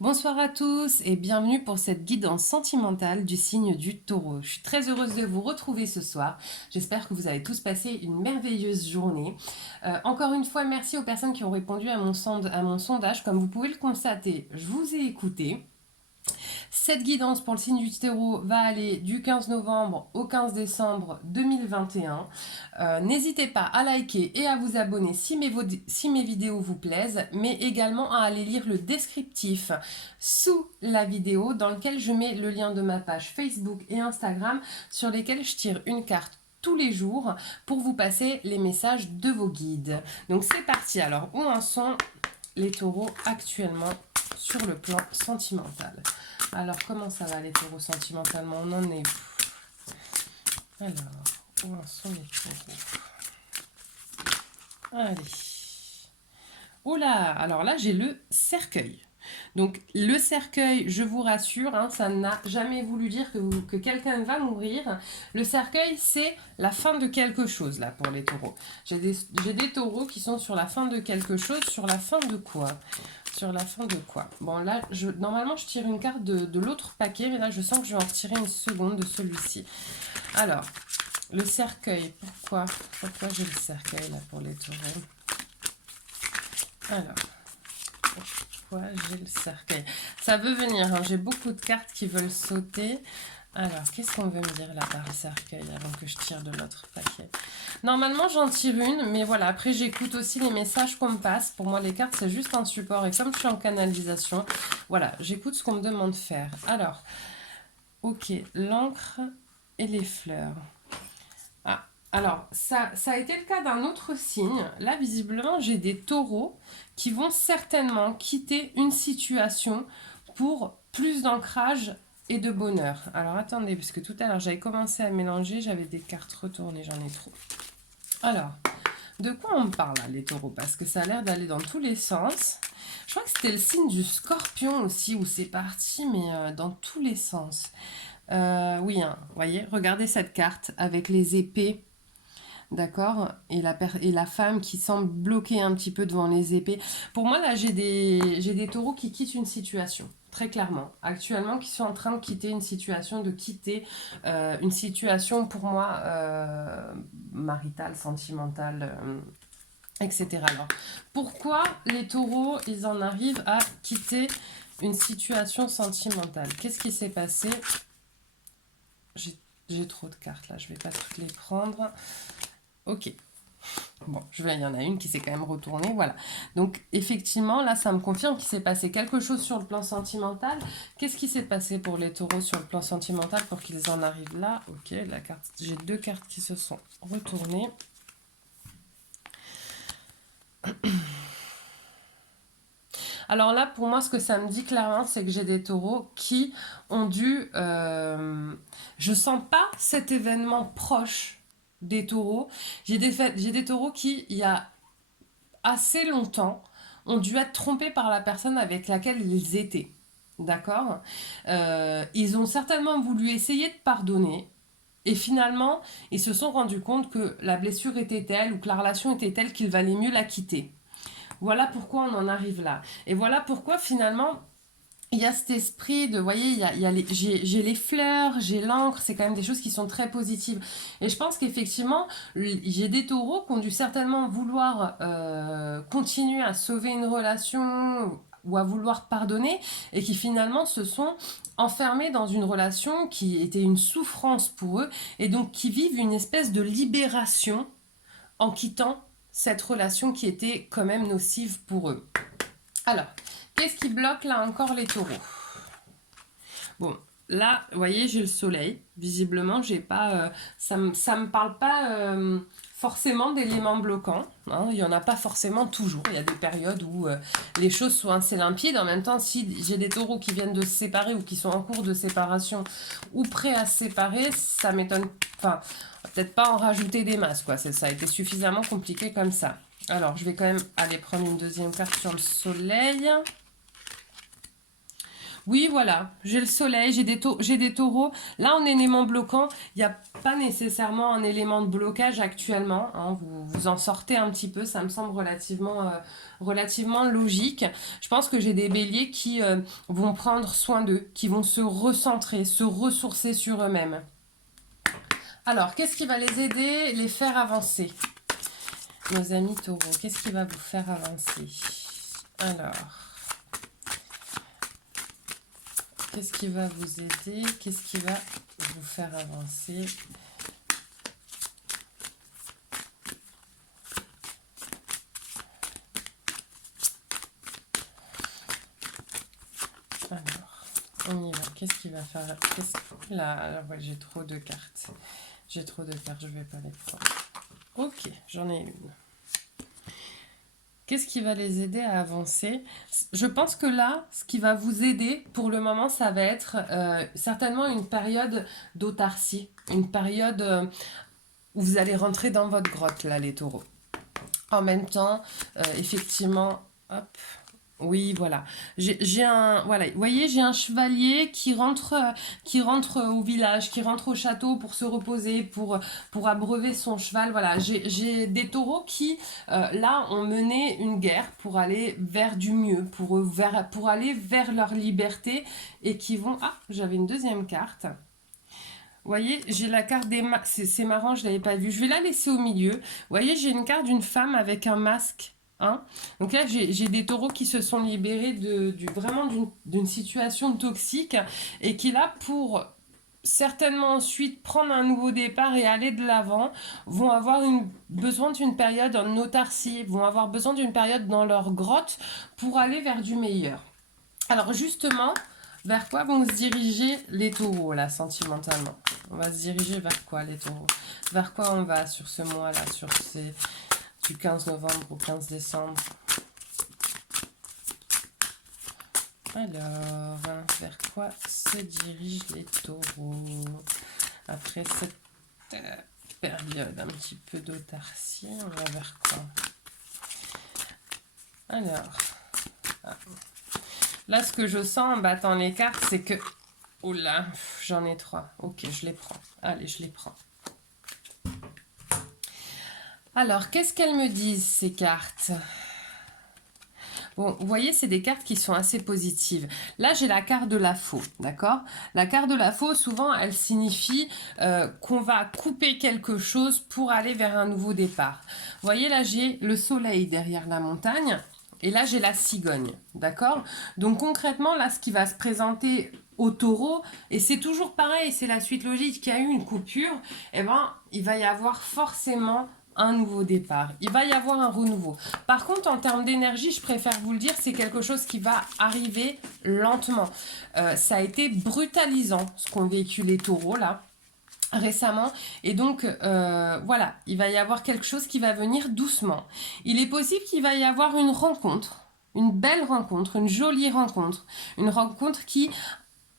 Bonsoir à tous et bienvenue pour cette guidance sentimentale du signe du Taureau. Je suis très heureuse de vous retrouver ce soir. J'espère que vous avez tous passé une merveilleuse journée. Encore une fois, merci aux personnes qui ont répondu à mon sondage. Comme vous pouvez le constater, je vous ai écouté. Cette guidance pour le signe du Taureau va aller du 15 novembre au 15 décembre 2021. N'hésitez pas à liker et à vous abonner si mes vidéos vous plaisent, mais également à aller lire le descriptif sous la vidéo dans lequel je mets le lien de ma page Facebook et Instagram sur lesquels je tire une carte tous les jours pour vous passer les messages de vos guides. Donc c'est parti. Alors où en sont les taureaux actuellement sur le plan sentimental? Alors comment ça va les taureaux sentimentalement? On en est où? Alors, où en sont les taureaux? Allez. Oula, alors là j'ai le cercueil. Donc le cercueil, je vous rassure, hein, ça n'a jamais voulu dire que quelqu'un va mourir. Le cercueil, c'est la fin de quelque chose là pour les taureaux. J'ai des taureaux qui sont sur la fin de quelque chose. Sur la fin de quoi? Sur la fin de quoi? Bon là, normalement je tire une carte de l'autre paquet, mais là je sens que je vais en retirer une seconde de celui-ci. Alors, le cercueil, pourquoi j'ai le cercueil là pour les taureaux? Alors, pourquoi j'ai le cercueil? Ça veut venir, hein, j'ai beaucoup de cartes qui veulent sauter. Alors, qu'est-ce qu'on veut me dire là par le cercueil avant que je tire de l'autre paquet? Normalement, j'en tire une, mais voilà, après j'écoute aussi les messages qu'on me passe. Pour moi, les cartes, c'est juste un support. Et comme je suis en canalisation, voilà, j'écoute ce qu'on me demande de faire. Alors, ok, l'encre et les fleurs. Ah, alors, ça a été le cas d'un autre signe. Là, visiblement, j'ai des taureaux qui vont certainement quitter une situation pour plus d'ancrage et de bonheur. Alors, attendez, parce que tout à l'heure, j'avais commencé à mélanger, j'avais des cartes retournées, j'en ai trop. Alors, de quoi on me parle là, les taureaux? Parce que ça a l'air d'aller dans tous les sens. Je crois que c'était le signe du scorpion aussi, où c'est parti, mais dans tous les sens. Oui, hein, voyez, regardez cette carte avec les épées. D'accord, et la femme qui semble bloquer un petit peu devant les épées. Pour moi, là, j'ai des taureaux qui quittent une situation, très clairement. Actuellement, qui sont en train de quitter une situation, de quitter une situation, pour moi, maritale, sentimentale, etc. Alors, pourquoi les taureaux, ils en arrivent à quitter une situation sentimentale? Qu'est-ce qui s'est passé? J'ai trop de cartes, là, je vais pas toutes les prendre. Ok. Bon, il y en a une qui s'est quand même retournée, voilà. Donc, effectivement, là, ça me confirme qu'il s'est passé quelque chose sur le plan sentimental. Qu'est-ce qui s'est passé pour les taureaux sur le plan sentimental pour qu'ils en arrivent là? Ok, j'ai deux cartes qui se sont retournées. Alors là, pour moi, ce que ça me dit clairement, c'est que j'ai des taureaux qui ont dû... je sens pas cet événement proche des taureaux. J'ai des taureaux qui, il y a assez longtemps, ont dû être trompés par la personne avec laquelle ils étaient. D'accord. Ils ont certainement voulu essayer de pardonner. Et finalement, ils se sont rendus compte que la blessure était telle ou que la relation était telle qu'il valait mieux la quitter. Voilà pourquoi on en arrive là. Et voilà pourquoi finalement, il y a cet esprit de, vous voyez, j'ai les fleurs, j'ai l'encre, c'est quand même des choses qui sont très positives. Et je pense qu'effectivement, j'ai des taureaux qui ont dû certainement vouloir continuer à sauver une relation ou à vouloir pardonner et qui finalement se sont enfermés dans une relation qui était une souffrance pour eux et donc qui vivent une espèce de libération en quittant cette relation qui était quand même nocive pour eux. Alors, qu'est-ce qui bloque là encore les taureaux? Bon, là, vous voyez, j'ai le soleil. Visiblement, j'ai pas, ça me parle pas forcément d'éléments bloquants. Hein. Il y en a pas forcément toujours. Il y a des périodes où les choses sont assez limpides. En même temps, si j'ai des taureaux qui viennent de se séparer ou qui sont en cours de séparation ou prêts à se séparer, ça m'étonne. Enfin, peut-être pas en rajouter des masses, quoi. Ça a été suffisamment compliqué comme ça. Alors, je vais quand même aller prendre une deuxième carte sur le soleil. Oui, voilà, j'ai le soleil, j'ai des taureaux. Là, en élément bloquant, il n'y a pas nécessairement un élément de blocage actuellement, hein. Vous en sortez un petit peu, ça me semble relativement logique. Je pense que j'ai des béliers qui vont prendre soin d'eux, qui vont se recentrer, se ressourcer sur eux-mêmes. Alors, qu'est-ce qui va les aider, les faire avancer? Nos amis taureaux, qu'est-ce qui va vous faire avancer? Alors, qu'est-ce qui va vous aider? Qu'est-ce qui va vous faire avancer? Alors, on y va. Qu'est-ce qui va faire? Là, ouais, j'ai trop de cartes. J'ai trop de cartes, je vais pas les prendre. Ok, j'en ai une. Qu'est-ce qui va les aider à avancer? Je pense que là, ce qui va vous aider pour le moment, ça va être certainement une période d'autarcie, une période où vous allez rentrer dans votre grotte, là, les taureaux. En même temps, effectivement, hop, oui, voilà. Voilà, vous voyez, j'ai un chevalier qui rentre au village, qui rentre au château pour se reposer, pour abreuver son cheval. Voilà, j'ai des taureaux qui, là, ont mené une guerre pour aller vers du mieux, pour aller vers leur liberté et qui vont... Ah, j'avais une deuxième carte. Vous voyez, j'ai la carte des masques. C'est marrant, je ne l'avais pas vue. Je vais la laisser au milieu. Vous voyez, j'ai une carte d'une femme avec un masque. Hein. Donc là, j'ai des taureaux qui se sont libérés vraiment d'une situation toxique et qui, là, pour certainement ensuite prendre un nouveau départ et aller de l'avant, vont avoir besoin d'une période en autarcie, vont avoir besoin d'une période dans leur grotte pour aller vers du meilleur. Alors justement, vers quoi vont se diriger les taureaux, là, sentimentalement? On va se diriger vers quoi, les taureaux? Vers quoi on va sur ce mois-là, du 15 novembre au 15 décembre? Alors, vers quoi se dirigent les taureaux après cette période un petit peu d'autarcie? On va vers quoi? Alors, ah. Là, ce que je sens en battant les cartes, c'est que... Oula, j'en ai 3. Ok, je les prends. Allez, je les prends. Alors, qu'est-ce qu'elles me disent, ces cartes? Bon, vous voyez, c'est des cartes qui sont assez positives. Là, j'ai la carte de la faux, d'accord? La carte de la faux, souvent, elle signifie qu'on va couper quelque chose pour aller vers un nouveau départ. Vous voyez, là, j'ai le soleil derrière la montagne. Et là, j'ai la cigogne, d'accord? Donc concrètement, là, ce qui va se présenter au taureau, et c'est toujours pareil, c'est la suite logique, qu'il y a eu une coupure, eh ben, il va y avoir forcément un nouveau départ. Il va y avoir un renouveau. Par contre, en termes d'énergie, je préfère vous le dire, c'est quelque chose qui va arriver lentement. Ça a été brutalisant, ce qu'ont vécu les taureaux, là, récemment, et donc voilà, il va y avoir quelque chose qui va venir doucement. Il est possible qu'il va y avoir une rencontre, une belle rencontre, une jolie rencontre, une rencontre qui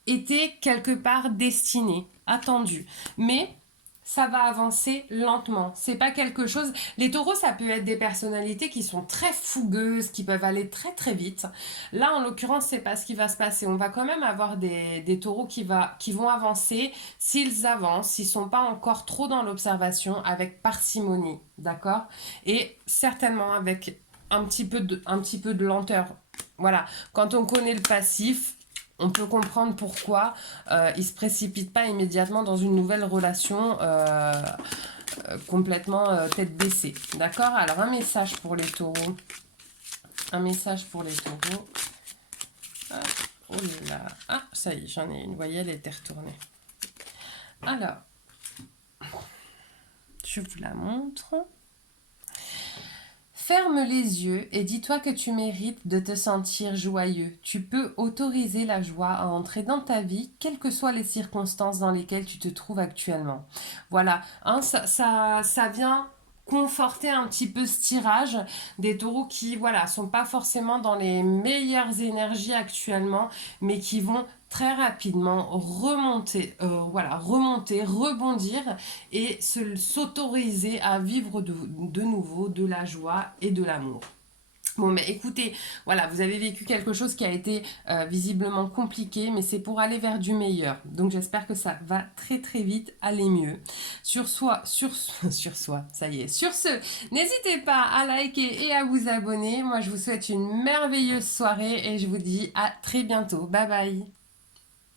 était quelque part destinée, attendue, mais ça va avancer lentement. C'est pas quelque chose. Les taureaux, ça peut être des personnalités qui sont très fougueuses, qui peuvent aller très très vite. Là, en l'occurrence, c'est pas ce qui va se passer. On va quand même avoir des taureaux qui vont avancer. S'ils avancent, ils sont pas encore trop dans l'observation, avec parcimonie, d'accord? Et certainement avec un petit peu de lenteur. Voilà. Quand on connaît le passif, on peut comprendre pourquoi il ne se précipite pas immédiatement dans une nouvelle relation complètement tête baissée. D'accord? Alors, un message pour les taureaux. Un message pour les taureaux. Ah, oh là. Ah, ça y est, j'en ai une. Vous voyez, elle était retournée. Alors, je vous la montre. Ferme les yeux et dis-toi que tu mérites de te sentir joyeux. Tu peux autoriser la joie à entrer dans ta vie, quelles que soient les circonstances dans lesquelles tu te trouves actuellement. Voilà, hein, ça vient conforter un petit peu ce tirage des taureaux qui voilà sont pas forcément dans les meilleures énergies actuellement, mais qui vont très rapidement remonter, rebondir et s'autoriser à vivre de nouveau de la joie et de l'amour. Bon, mais écoutez, voilà, vous avez vécu quelque chose qui a été visiblement compliqué, mais c'est pour aller vers du meilleur. Donc j'espère que ça va très très vite aller mieux. Sur soi, ça y est. Sur ce, n'hésitez pas à liker et à vous abonner. Moi, je vous souhaite une merveilleuse soirée et je vous dis à très bientôt. Bye bye.